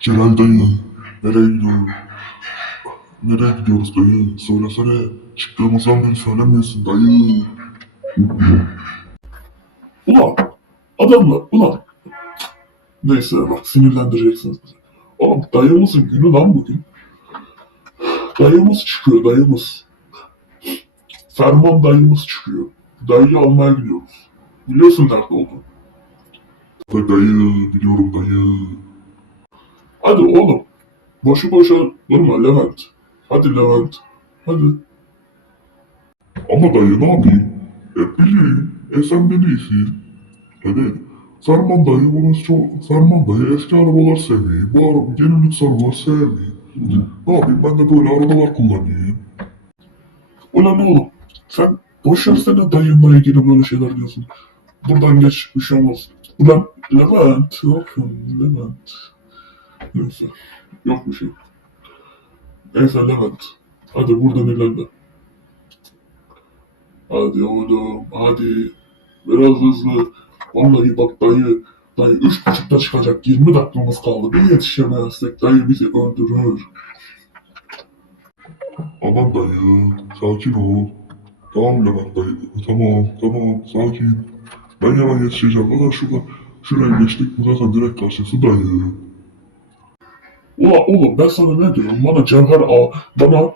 Celal dayı, nereye gidiyoruz? Nereye gidiyoruz dayı? Söylesene. Çıktığımızdan beri söylemiyorsun dayı. Ulan adamlar ulan. Neyse bak sinirlendireceksiniz bizi. Oğlum dayımızın günü lan bugün. Dayımız çıkıyor dayımız. Ferman dayımız çıkıyor. Dayıyı almaya gidiyoruz. Biliyorsun nerede olduğunu. Dayı, biliyorum dayı. Hadi oğlum. Boşu boşa durma Levent. Hadi Levent. Hadi. Ama dayı ne yapayım? E bileyim. E sen bilirsin. Evet. Ferman dayı burası çok... Ferman dayı eski arabalar seviyor. Bu araba yeni lüks arabalar sevmiyor. Ne yapayım ben de böyle arabalar kullanayım. Ulan oğlum. Sen boş versene dayınla ilgili böyle şeyler diyorsun. Buradan geç bir şey olmaz. Ulan Levent. Yapıyorsun Levent? Neyse. Yok bir şey. Neyse Levent. Hadi buradan ilerle. Hadi oğlum hadi. Biraz hızlı. Vallahi bak dayı. Dayı üç buçukta çıkacak. 20 dakikamız kaldı. Bir yetişemezsek dayı bizi öldürür. Aman dayı, sakin ol. Tamam Levent dayı, tamam, tamam, sakin. Ben hemen yetişeceğim. Zaten şurada, şuraya geçtik. Zaten direkt karşısı dayı. Ula oğlum ben sana ne diyorum? Bana Cevher A, bana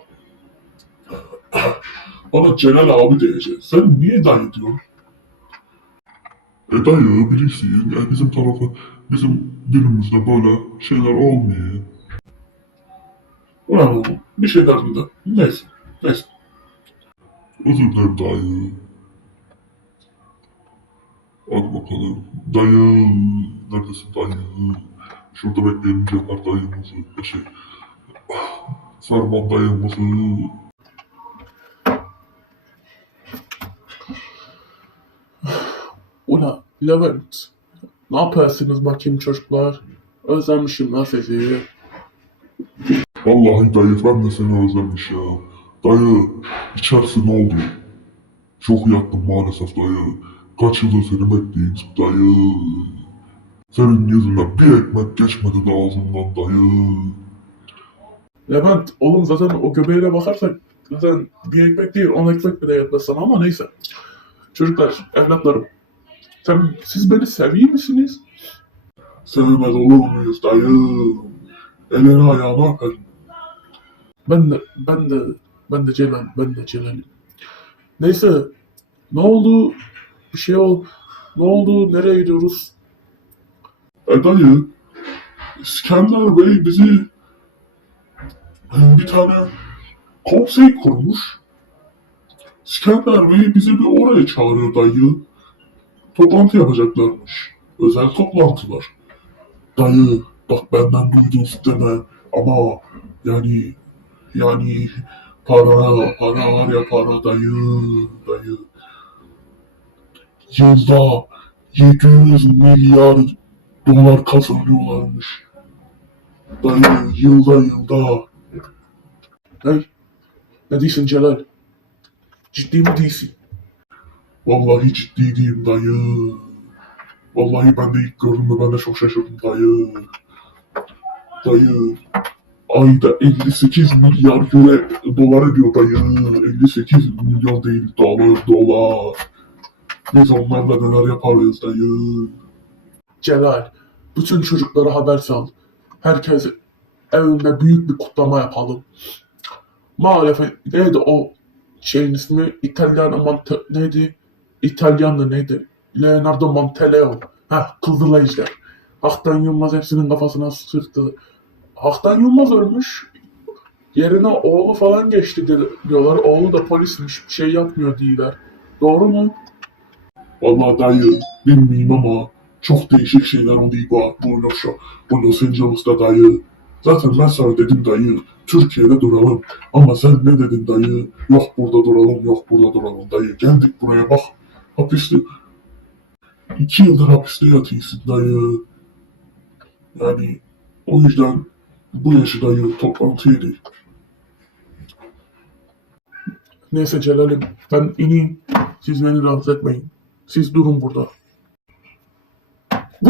bana Celal abi diyeceksin. Sen niye dayı diyorsun? E dayı bilirsin, yani bizim tarafı, bizim dilimizde böyle şeyler olmuyor. Ulan oğlum bir şey derdin de. Neyse. Neyse. Özür dilerim dayı. Hadi bakalım. Dayı, neredesin dayı? Şurada bekleyelim Cevher dayımızı. e Şey, Ferman dayımızı. Ula Levent, ne yapıyorsunuz bakayım çocuklar? Özlemişim lan sizi. Vallahi dayı ben de seni özlemiş ya. Dayı içerisi ne oldu? Çok yattım maalesef dayı. Kaç yıldır seni bekleyeyim dayı. Senin yüzünden bir ekmek geçmedi de ağzımdan dayı. Levent, oğlum zaten o göbeğine bakarsak zaten bir ekmek değil, on ekmek bile yetmez sana ama neyse. Çocuklar, evlatlarım. Sen, siz beni seviyor misiniz? Sevmez olur muyuz dayı? Elini ayağını öperim. Ben de, ben de, ben de Celal, ben de Celal'im. Neyse, ne oldu? Bir şey ol. Ne oldu? Nereye gidiyoruz? Dayı, İskender Bey bizi bir tane konsey kurmuş. İskender Bey bizi bir oraya çağırıyor dayı. Toplantı yapacaklarmış. Özel toplantılar. Dayı, bak benden duydun deme ama yani yani para, para var ya para dayı, dayı. Yılda 700 milyar dolar kazanıyorlarmış. Dayı yılda yılda. Hey, ne diyorsun Celal? Ciddi mi değilsin? Vallahi ciddi diyeyim dayı. Vallahi ben de ilk gördüğümde ben de çok şaşırdım dayı. Dayı ayda 58 milyar euro dolar ediyor dayı. 58 milyon değil dolar dolar. Biz onlarla neler yaparız dayı. Celal, bütün çocuklara haber sal. Herkes evinde büyük bir kutlama yapalım. Maalesef neydi o şeyin ismi? İtalyan Monte... Neydi? İtalyanlı neydi? Leonardo Monteleo. Heh, Kızıl Ejder. Haktan Yılmaz hepsinin kafasına sıktı. Haktan Yılmaz ölmüş. Yerine oğlu falan geçti diyorlar. Oğlu da polismiş. Bir şey yapmıyor diyorlar. Doğru mu? Vallahi dayı bilmiyorum ama çok değişik şeyler oluyor bu, bu, Los, bu Los Angeles'ta dayı. Zaten ben sana dedim dayı Türkiye'de duralım. Ama sen ne dedin dayı? Yok burada duralım, yok burada duralım dayı. Geldik buraya bak. Hapiste iki yıldır hapiste yatıyorsun dayı. Yani o yüzden bu yaşı dayı toplantıydı. Neyse Celal'im ben ineyim. Siz beni rahatsız etmeyin. Siz durun burada.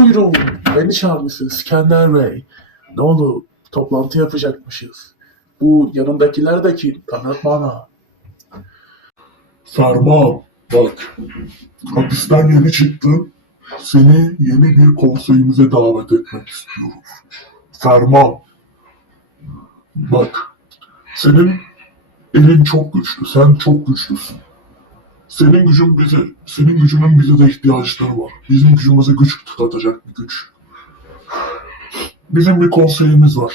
Buyurun. Beni çağırmışsınız İskender Bey. Ne oldu? Toplantı yapacakmışız. Bu yanındakiler de kim? Tanıt bana. Ferman, bak. Hapisten yeni çıktın. Seni yeni bir konseyimize davet etmek istiyoruz. Ferman. Bak. Senin elin çok güçlü. Sen çok güçlüsün. Senin gücün bize, senin gücünün bize de ihtiyaçları var. Bizim gücümüze güç katacak bir güç. Bizim bir konseyimiz var.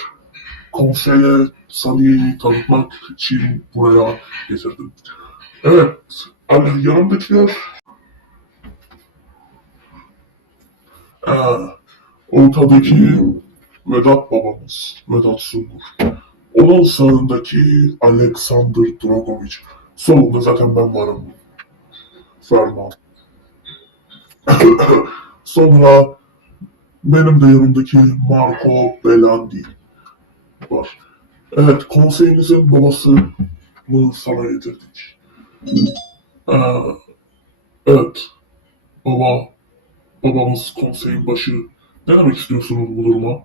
Konseye Saniye'yi tanıtmak için buraya getirdim. Evet, yanımdakiler ee, ortadaki Vedat babamız, Vedat Sungur. Onun sağındaki Alexander Dragovic. Solunda zaten ben varım. Ferman. Sonra benim de yanımdaki Marco Belandi var. Evet, konseyimizin babasını sana getirdik. Ee, evet. Baba, babamız konseyin başı. Ne demek istiyorsunuz bu duruma?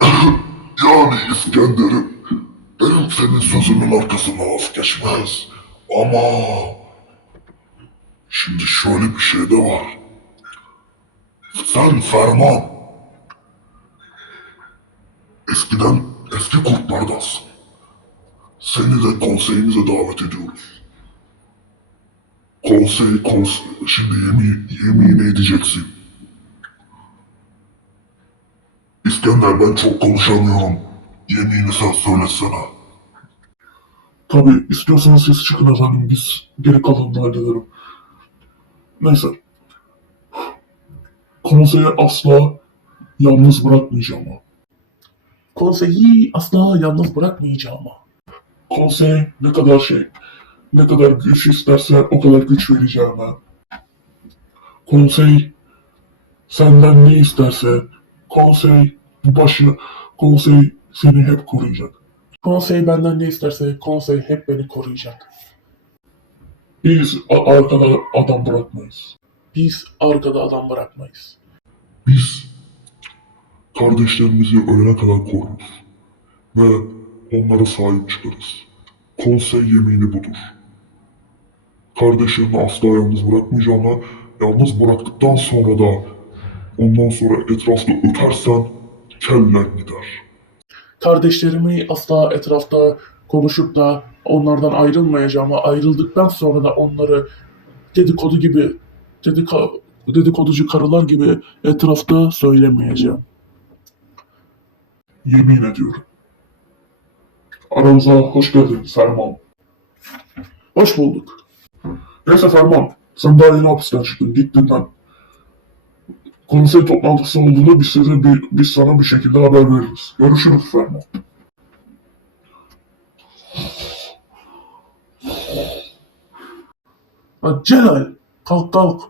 Yani İskender'im, benim senin sözünün arkasına az geçmez. Ama şimdi şöyle bir şey de var. Sen Ferman, eskiden eski kurtlardansın. Seni de konseyimize davet ediyoruz. Konsey, konsey, şimdi yemin, yemin edeceksin. İskender ben çok konuşamıyorum. Yeminini sen söylesene. Tabii istiyorsanız siz çıkın efendim biz geri kalanını hallederim. Neyse. Konseyi asla yalnız bırakmayacağım. Konseyi asla yalnız bırakmayacağım. Konsey ne kadar şey, ne kadar güç isterse o kadar güç vereceğim ben. Konsey senden ne isterse, konsey başı, konsey seni hep koruyacak. Konsey benden ne isterse konsey hep beni koruyacak. Biz arkada adam bırakmayız. Biz arkada adam bırakmayız. Biz kardeşlerimizi ölene kadar koruruz. Ve onlara sahip çıkarız. Konsey yemini budur. Kardeşlerini asla yalnız bırakmayacağına, yalnız bıraktıktan sonra da ondan sonra etrafta ötersen kellen gider. Kardeşlerimi asla etrafta konuşup da onlardan ayrılmayacağıma ayrıldıktan sonra da onları dedikodu gibi dedika, dedikoducu karılar gibi etrafta söylemeyeceğim. Yemin ediyorum. Aramıza hoş geldin Ferman. Hoş bulduk. Neyse Ferman, sen daha yeni hapisten çıktın, gittin lan. Konsey toplantısı olduğunda biz size bir, biz sana bir şekilde haber veririz. Görüşürüz Ferman. Ha, Celal kalk kalk.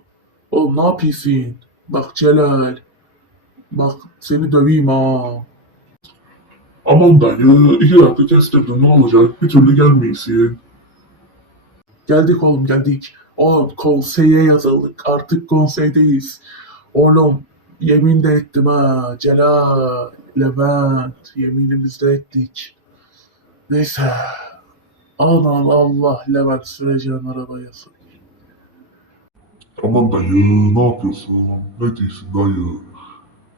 Oğlum ne yapıyorsun? Bak Celal. Bak seni döveyim ha. Aman dayı, iki dakika kestirdim ne olacak? Bir türlü gelmeyesin. Geldik oğlum geldik. Oğlum konseye yazıldık. Artık konseydeyiz. Oğlum yemin de ettim ha. Celal, Levent yeminimizi de ettik. Neyse. Aman Allah Levent süreceğin arabaya sür. Aman dayı ne yapıyorsun? Ne diyorsun dayı?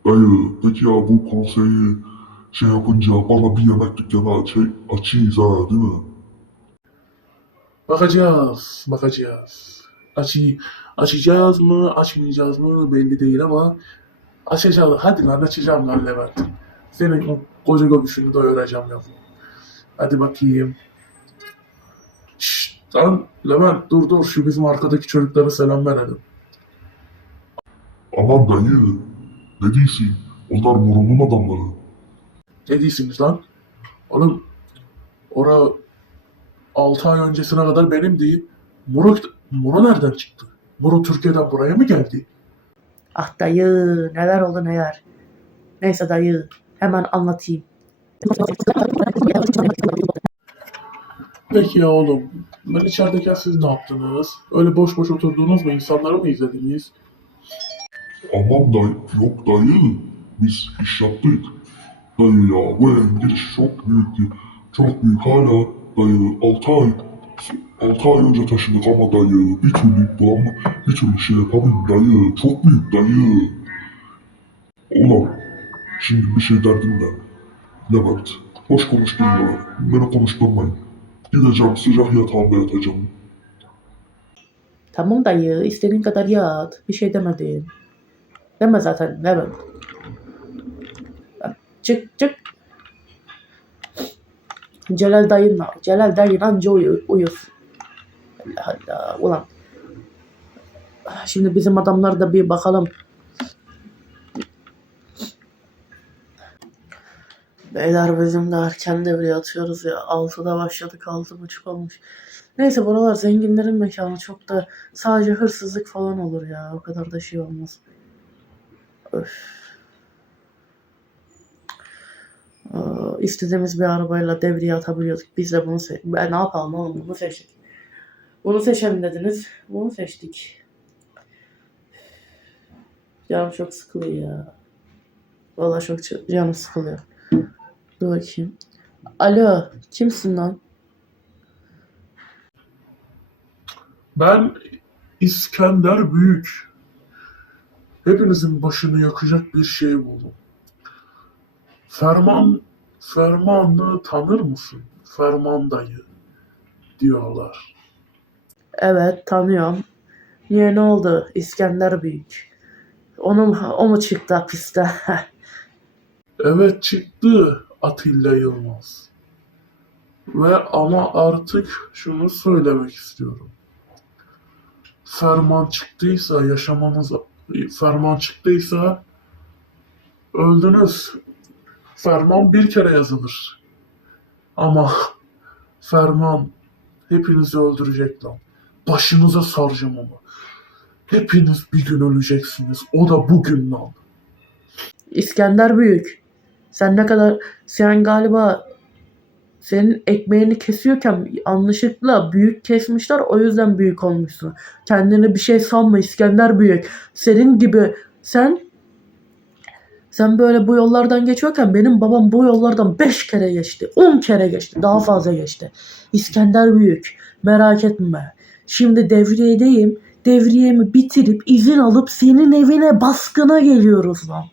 Dayı peki ya bu konseyi şey yapınca bana bir yemek dükkanı aç açıyız ha değil mi? Bakacağız, bakacağız. Açı, açacağız mı, açmayacağız mı belli değil ama açacağız. Hadi lan açacağım lan Levent. Senin o koca göbüşünü doyuracağım yavrum. Hadi bakayım. Şşt lan Levent dur dur şu bizim arkadaki çocuklara selam verelim. Aman dayı ne diyorsun? Onlar morunun adamları. Ne diyorsunuz lan? Oğlum ora 6 ay öncesine kadar benim değil. Muro, Muro nereden çıktı? Muro Türkiye'den buraya mı geldi? Ah dayı neler oldu neler. Neyse dayı hemen anlatayım. Peki ya oğlum, ben içerideyken siz ne yaptınız? Öyle boş boş oturdunuz mu? İnsanları mı izlediniz? Aman dayı, yok dayı. Biz iş yaptık. Dayı ya bu evin çok büyük. Çok büyük hala dayı 6 ay 6 ay önce taşıdık ama dayı bir türlü bulam bir türlü şey yapamadım dayı. Çok büyük dayı. Ulan şimdi bir şey derdim de. Levent boş konuştum da beni konuşturmayın. Gideceğim sıcak yatağımda yatacağım. Tamam dayı istediğin kadar yat. Bir şey demedim. Deme zaten Levent. Çık çık. Celal dayınla. Celal dayın anca uyu, uyur. Allah Allah. Ulan. Şimdi bizim adamlar da bir bakalım. Beyler bizim de erken devreye atıyoruz ya. 6'da başladık 6.30 olmuş. Neyse buralar zenginlerin mekanı çok da sadece hırsızlık falan olur ya. O kadar da şey olmaz. Öf. Ee, istediğimiz bir arabayla devreye atabiliyorduk. Biz de bunu se ben ne yapalım oğlum bunu seçtik. Bunu seçelim dediniz. Bunu seçtik. Canım çok sıkılıyor ya. Vallahi çok canım sıkılıyor. Dur bakayım. Alo, kimsin lan? Ben İskender Büyük. Hepinizin başını yakacak bir şey buldum. Ferman, Ferman'ı tanır mısın? Ferman dayı diyorlar. Evet, tanıyorum. Niye ne oldu? İskender Büyük. Onun o mu çıktı hapiste? Evet çıktı Atilla Yılmaz. Ve ama artık şunu söylemek istiyorum. Ferman çıktıysa yaşamanız ferman çıktıysa öldünüz. Ferman bir kere yazılır. Ama ferman hepinizi öldürecek lan. Başınıza saracağım onu. Hepiniz bir gün öleceksiniz. O da bugün lan. İskender Büyük. Sen ne kadar sen galiba senin ekmeğini kesiyorken yanlışlıkla büyük kesmişler o yüzden büyük olmuşsun. Kendini bir şey sanma İskender Büyük. Senin gibi sen sen böyle bu yollardan geçiyorken benim babam bu yollardan 5 kere geçti. 10 kere geçti. Daha fazla geçti. İskender Büyük. Merak etme. Şimdi devriyedeyim. Devriyemi bitirip izin alıp senin evine baskına geliyoruz lan.